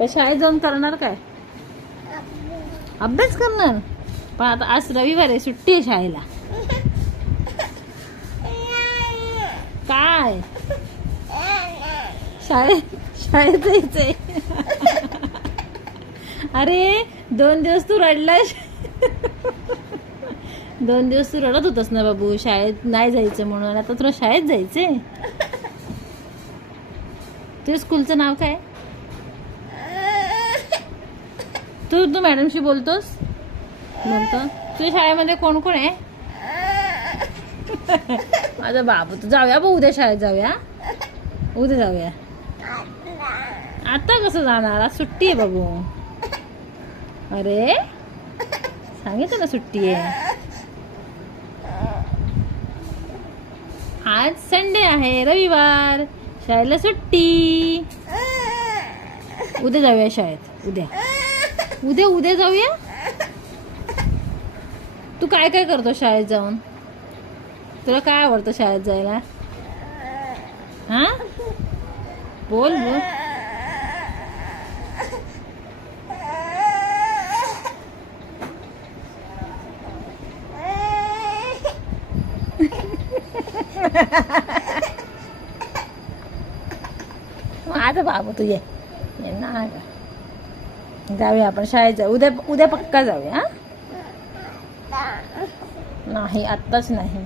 पण शाळेत जाऊन करणार काय? अभ्यास करणार. पण आता आज रविवार आहे, सुट्टी आहे शाळेला. काय शाळेत जायचंय. अरे 2 दिवस तू रडलास. 2 दिवस तू रडत होतास ना बाबू, शाळेत नाही जायचं म्हणून. आता तुला शाळेत जायचंय. तुझ्या स्कूलचं नाव काय? तू मॅडमशी बोलतो. तुझ्या शाळेमध्ये कोण कोण आहे? माझा बाबू. तू जाऊया बघ, उद्या शाळेत जाऊया. उद्या जाऊया. आता कसं जाणार? आज सुट्टी आहे बाबू. अरे सांगितलं ना सुट्टी आहे. आज संडे आहे, रविवार, शाळेला सुट्टी. उद्या जाऊया शाळेत. उद्या जाऊया. तू काय काय करतो शाळेत जाऊन? तुला काय आवडतं शाळेत जायला? हा बोल. आता बाबू तू ये ना. जाऊया आपण शाळेत जाऊ. उद्या पक्का जाऊया. नाही आत्ताच नाही.